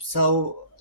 100,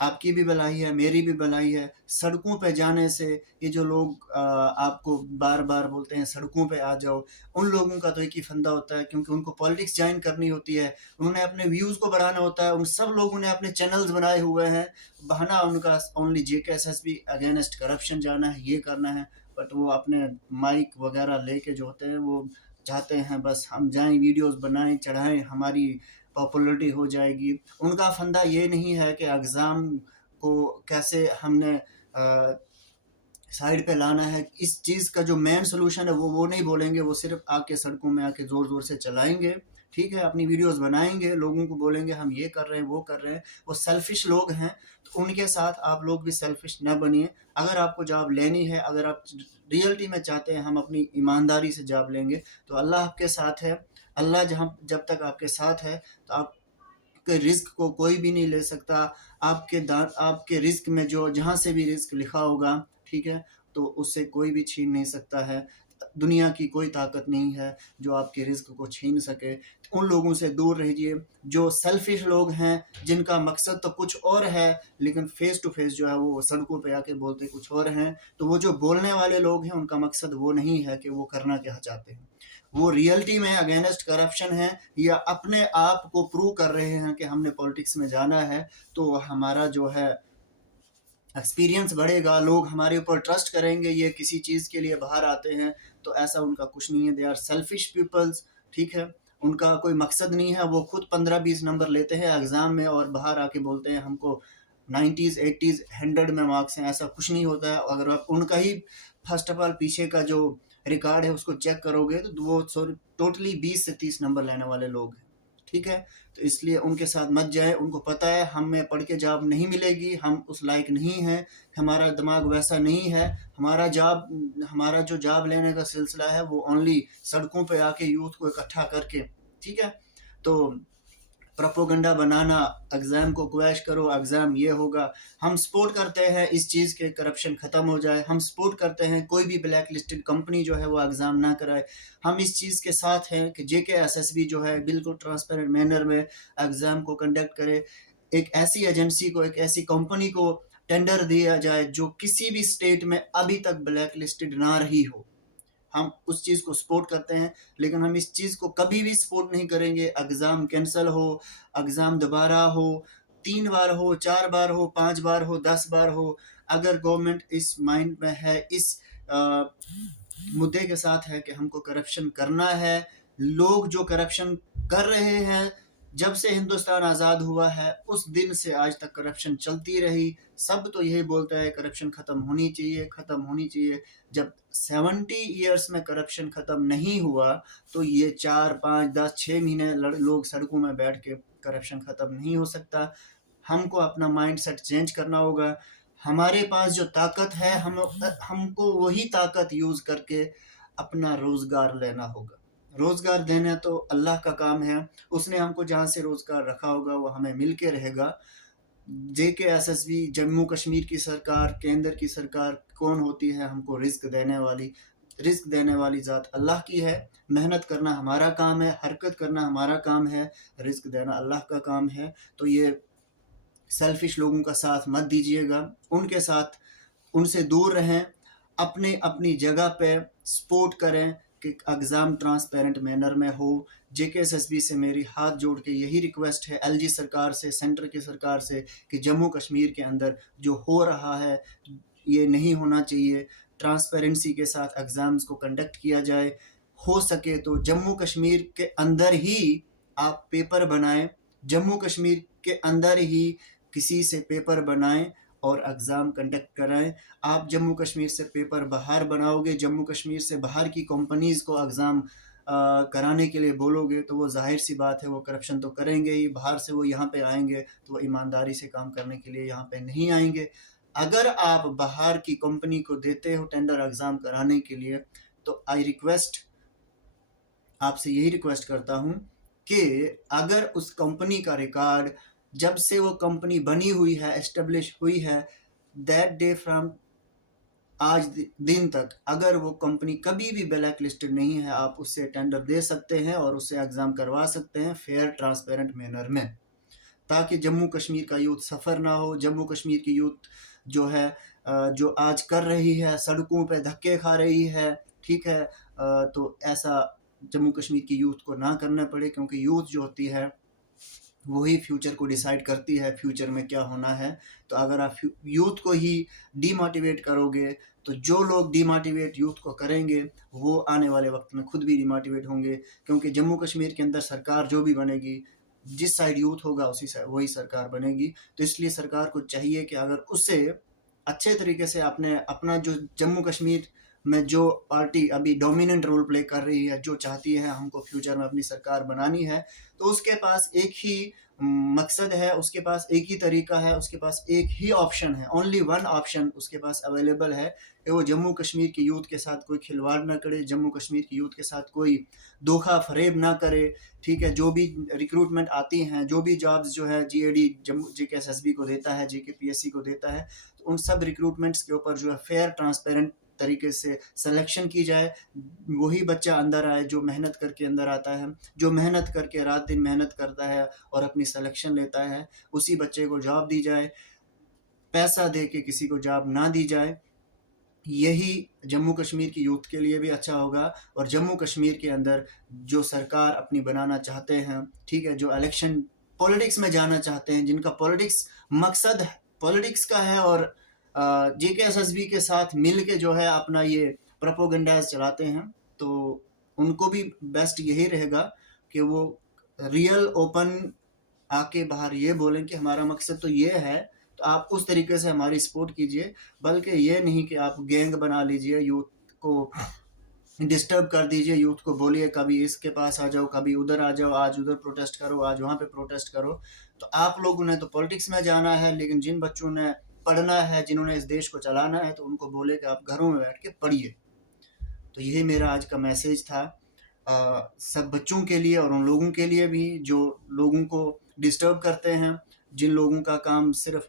آپ کی بھی بھلائی ہے، میری بھی بھلائی ہے۔ سڑکوں پہ جانے سے یہ جو لوگ آپ کو بار بار بولتے ہیں سڑکوں پہ آ جاؤ، ان لوگوں کا تو ایک ہی فندہ ہوتا ہے، کیونکہ ان کو پالیٹکس جوائن کرنی ہوتی ہے، انہوں نے اپنے ویوز کو بڑھانا ہوتا ہے، ان سب لوگوں نے اپنے چینلز بنائے ہوئے ہیں، بہانہ ان کا اونلی جے کے S S B against corruption جانا ہے، یہ کرنا ہے، بٹ وہ اپنے مائک وغیرہ لے کے جو ہوتے ہیں وہ چاہتے ہیں بس ہم جائیں ویڈیوز بنائیں چڑھائیں ہماری پاپولرٹی ہو جائے گی۔ ان کا فندہ یہ نہیں ہے کہ اگزام کو کیسے ہم نے سائڈ پہ لانا ہے۔ اس چیز کا جو مین سلوشن ہے وہ نہیں بولیں گے، وہ صرف آ کے سڑکوں میں آ کے زور زور سے چلائیں گے، ٹھیک ہے، اپنی ویڈیوز بنائیں گے، لوگوں کو بولیں گے ہم یہ کر رہے ہیں وہ کر رہے ہیں، وہ سیلفش لوگ ہیں، تو ان کے ساتھ آپ لوگ بھی سیلفش نہ بنیے۔ اگر آپ کو جاب لینی ہے، اگر آپ ریئلٹی میں چاہتے ہیں ہم اپنی ایمانداری سے جاب لیں گے، تو اللہ آپ کے ساتھ ہے۔ اللہ جب تک آپ کے ساتھ ہے تو آپ کے رزق کو کوئی بھی نہیں لے سکتا۔ آپ کے رزق میں جو جہاں سے بھی رزق لکھا ہوگا، ٹھیک ہے، تو اس سے کوئی بھی چھین نہیں سکتا ہے۔ دنیا کی کوئی طاقت نہیں ہے جو آپ کے رزق کو چھین سکے۔ ان لوگوں سے دور رہیے جو سیلفش لوگ ہیں، جن کا مقصد تو کچھ اور ہے لیکن فیس ٹو فیس جو ہے وہ سڑکوں پہ آ کے بولتے کچھ اور ہیں۔ تو وہ جو بولنے والے لوگ ہیں ان کا مقصد وہ نہیں ہے کہ وہ کرنا کیا چاہتے ہیں، وہ ریئلٹی میں اگینسٹ کرپشن ہے، یا اپنے آپ کو پروو کر رہے ہیں کہ ہم نے پولیٹکس میں جانا ہے تو ہمارا جو ہے ایکسپیرینس بڑھے گا، لوگ ہمارے اوپر ٹرسٹ کریں گے، یہ کسی چیز کے لیے باہر آتے ہیں۔ تو ایسا ان کا کچھ نہیں ہے، دے آر سیلفش پیپلز، ٹھیک ہے، ان کا کوئی مقصد نہیں ہے، وہ خود 15-20 نمبر لیتے ہیں ایگزام میں اور باہر آ کے بولتے ہیں ہم کو 90s 80s 100 میں مارکس ہیں، ایسا کچھ نہیں ہوتا ہے۔ اگر آپ ان کا ہی فرسٹ آف آل پیچھے کا جو ریکارڈ ہے اس کو چیک کرو گے تو وہ ٹوٹلی 20 سے 30 نمبر لینے والے لوگ ہیں، ٹھیک ہے۔ تو اس لیے ان کے ساتھ مت جائے، ان کو پتہ ہے ہمیں پڑھ کے جاب نہیں ملے گی، ہم اس لائق نہیں ہیں، ہمارا دماغ ویسا نہیں ہے، ہمارا جو جاب لینے کا سلسلہ ہے وہ اونلی سڑکوں پہ آ کے یوتھ کو اکٹھا کر کے، ٹھیک ہے۔ تو پروپوگنڈا بنانا، ایگزام کو کویش کرو، ایگزام یہ ہوگا، ہم سپورٹ کرتے ہیں اس چیز کے کرپشن ختم ہو جائے، ہم سپورٹ کرتے ہیں کوئی بھی بلیک لسٹڈ کمپنی جو ہے وہ ایگزام نہ کرائے، ہم اس چیز کے ساتھ ہیں کہ جے کے ایس ایس بی جو ہے بالکل ٹرانسپیرنٹ مینر میں ایگزام کو کنڈکٹ کرے، ایک ایسی ایجنسی کو، ایک ایسی کمپنی کو ٹینڈر دیا جائے جو کسی بھی سٹیٹ میں ابھی تک بلیک لسٹڈ نہ رہی ہو۔ ہم اس چیز کو سپورٹ کرتے ہیں، لیکن ہم اس چیز کو کبھی بھی سپورٹ نہیں کریں گے ایگزام کینسل ہو، ایگزام دوبارہ ہو، 3 بار ہو، 4 بار ہو، 5 بار ہو، 10 بار ہو۔ اگر گورنمنٹ اس مائنڈ میں ہے، اس مدعے کے ساتھ ہے کہ ہم کو کرپشن کرنا ہے، لوگ جو کرپشن کر رہے ہیں، جب سے ہندوستان آزاد ہوا ہے اس دن سے آج تک کرپشن چلتی رہی، سب تو یہی بولتا ہے کرپشن ختم ہونی چاہیے، ختم ہونی چاہیے۔ جب 70 ایئرس میں کرپشن ختم نہیں ہوا تو یہ 4 5 10 6 مہینے لوگ سڑکوں میں بیٹھ کے کرپشن ختم نہیں ہو سکتا۔ ہم کو اپنا مائنڈ سیٹ چینج کرنا ہوگا، ہمارے پاس جو طاقت ہے ہم کو وہی طاقت یوز کر کے اپنا روزگار لینا ہوگا۔ روزگار دینا تو اللہ کا کام ہے، اس نے ہم کو جہاں سے روزگار رکھا ہوگا وہ ہمیں مل کے رہے گا۔ جے کے S S B, Jammu Kashmir کی سرکار، کیندر کی سرکار کون ہوتی ہے ہم کو رزق دینے والی ذات اللہ کی ہے۔ محنت کرنا ہمارا کام ہے، حرکت کرنا ہمارا کام ہے، رزق دینا اللہ کا کام ہے۔ تو یہ سیلفش لوگوں کا ساتھ مت دیجیے گا، ان سے دور رہیں، اپنی جگہ پہ سپورٹ کریں کہ ایگزام ٹرانسپیرنٹ مینر میں ہو۔ جے کے ایس ایس بی سے میری ہاتھ جوڑ کے یہی ریکویسٹ ہے، ایل جی سرکار سے، سینٹر کی سرکار سے، کہ جموں کشمیر کے اندر جو ہو رہا ہے یہ نہیں ہونا چاہیے، ٹرانسپیرنسی کے ساتھ ایگزامز کو کنڈکٹ کیا جائے، ہو سکے تو جموں کشمیر کے اندر ہی آپ پیپر بنائیں، جموں کشمیر کے اندر ہی کسی سے پیپر بنائیں اور ایگزام کنڈکٹ کرائیں۔ آپ جموں کشمیر سے پیپر باہر بناؤ گے، جموں کشمیر سے باہر کی کمپنیز کو ایگزام کرانے کے لیے بولو گے تو وہ ظاہر سی بات ہے وہ کرپشن تو کریں گے ہی، باہر سے وہ یہاں پہ آئیں گے تو وہ ایمانداری سے کام کرنے کے لیے یہاں پہ نہیں آئیں گے۔ اگر آپ باہر کی کمپنی کو دیتے ہو ٹینڈر ایگزام کرانے کے لیے تو آپ سے یہی ریکویسٹ کرتا ہوں کہ اگر اس کمپنی کا ریکارڈ جب سے وہ کمپنی بنی ہوئی ہے، اسٹیبلش ہوئی ہے، دیٹ ڈے فرام آج دن تک اگر وہ کمپنی کبھی بھی بلیک لسٹڈ نہیں ہے، آپ اس سے ٹینڈر دے سکتے ہیں اور اس سے ایگزام کروا سکتے ہیں فیئر ٹرانسپیرنٹ مینر میں۔ تاکہ جموں کشمیر کا یوتھ سفر نہ ہو. جموں کشمیر کی یوتھ جو ہے جو آج کر رہی ہے سڑکوں پہ دھکے کھا رہی ہے, ٹھیک ہے, تو ایسا جموں کشمیر کی یوتھ کو نہ کرنا پڑے, کیونکہ یوتھ جو ہوتی ہے وہی فیوچر کو ڈیسائیڈ کرتی ہے فیوچر میں کیا ہونا ہے. تو اگر آپ یوتھ کو ہی ڈی موٹیویٹ کرو گے تو جو لوگ ڈی موٹیویٹ یوتھ کو کریں گے وہ آنے والے وقت میں خود بھی ڈی موٹیویٹ ہوں گے, کیونکہ جموں کشمیر کے اندر سرکار جو بھی بنے گی جس سائڈ یوتھ ہوگا اسی سائڈ وہی سرکار بنے گی. تو اس لیے سرکار کو چاہیے کہ اگر اسے اچھے طریقے سے اپنا جو جموں کشمیر میں جو پارٹی ابھی ڈومیننٹ رول پلے کر رہی ہے, جو چاہتی ہے ہم کو فیوچر میں اپنی سرکار بنانی ہے, تو اس کے پاس ایک ہی مقصد ہے, اس کے پاس ایک ہی طریقہ ہے, اس کے پاس ایک ہی آپشن ہے, اونلی ون آپشن اس کے پاس اویلیبل ہے کہ وہ جموں کشمیر کی یوتھ کے ساتھ کوئی کھلواڑ نہ کرے, جموں کشمیر کی یوتھ کے ساتھ کوئی دھوکہ فریب نہ کرے, ٹھیک ہے. جو بھی ریکروٹمنٹ آتی ہیں, جو بھی جابز جو ہے جی اے ڈی جے کے ایس ایس بی کو دیتا ہے, جے کے پی ایس سی کو دیتا ہے, تو ان سب ریکروٹمنٹس کے اوپر جو ہے فیئر ٹرانسپیرنٹ طریقے سے سلیکشن کی جائے. وہی بچہ اندر آئے جو محنت کر کے اندر آتا ہے, جو محنت کر کے رات دن محنت کرتا ہے اور اپنی سلیکشن لیتا ہے, اسی بچے کو جاب دی جائے, پیسہ دے کے کسی کو جاب نہ دی جائے. یہی جموں کشمیر کی یوتھ کے لیے بھی اچھا ہوگا, اور جموں کشمیر کے اندر جو سرکار اپنی بنانا چاہتے ہیں, ٹھیک ہے, جو الیکشن پولیٹکس میں جانا چاہتے ہیں, جن کا پولیٹکس مقصد پولیٹکس کا ہے اور جے کے ایس ایس بی کے ساتھ مل کے جو ہے اپنا یہ پروپوگنڈاز چلاتے ہیں, تو ان کو بھی بیسٹ یہی رہے گا کہ وہ ریئل اوپن آ کے باہر یہ بولیں کہ ہمارا مقصد تو یہ ہے, تو آپ اس طریقے سے ہماری سپورٹ کیجئے, بلکہ یہ نہیں کہ آپ گینگ بنا لیجئے, یوتھ کو ڈسٹرب کر دیجئے, یوتھ کو بولیے کبھی اس کے پاس آ جاؤ, کبھی ادھر آ جاؤ, آج ادھر پروٹیسٹ کرو, آج وہاں پہ پروٹیسٹ کرو. تو آپ لوگوں نے تو پولیٹکس میں جانا ہے, لیکن جن بچوں نے پڑھنا ہے, جنہوں نے اس دیش کو چلانا ہے, تو ان کو بولے کہ آپ گھروں میں بیٹھ کے پڑھیے. تو یہی میرا آج کا میسیج تھا سب بچوں کے لیے اور ان لوگوں کے لیے بھی جو لوگوں کو ڈسٹرب کرتے ہیں, جن لوگوں کا کام صرف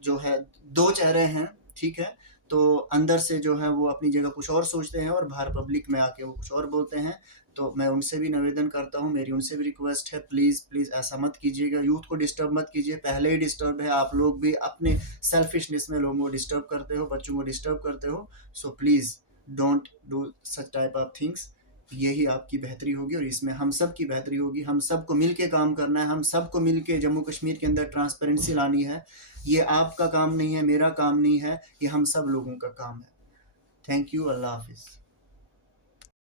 جو ہے دو چہرے ہیں, ٹھیک ہے, تو اندر سے جو ہے وہ اپنی جگہ کچھ اور سوچتے ہیں اور باہر پبلک میں آ کے وہ کچھ اور بولتے ہیں. تو میں ان سے بھی نویدن کرتا ہوں, میری ان سے بھی ریکویسٹ ہے, پلیز پلیز ایسا مت کیجیے گا, یوتھ کو ڈسٹرب مت کیجیے, پہلے ہی ڈسٹرب ہے, آپ لوگ بھی اپنے سیلفشنس میں لوگوں کو ڈسٹرب کرتے ہو, بچوں کو ڈسٹرب کرتے ہو. So please don't do such type of things. یہی آپ کی بہتری ہوگی اور اس میں ہم سب کی بہتری ہوگی. ہم سب کو مل کے کام کرنا ہے, ہم سب کو مل کے جموں کشمیر کے اندر ٹرانسپیرنسی لانی ہے. یہ آپ کا کام نہیں ہے, میرا کام نہیں ہے, یہ ہم سب لوگوں کا کام ہے. تھینک یو, اللہ حافظ.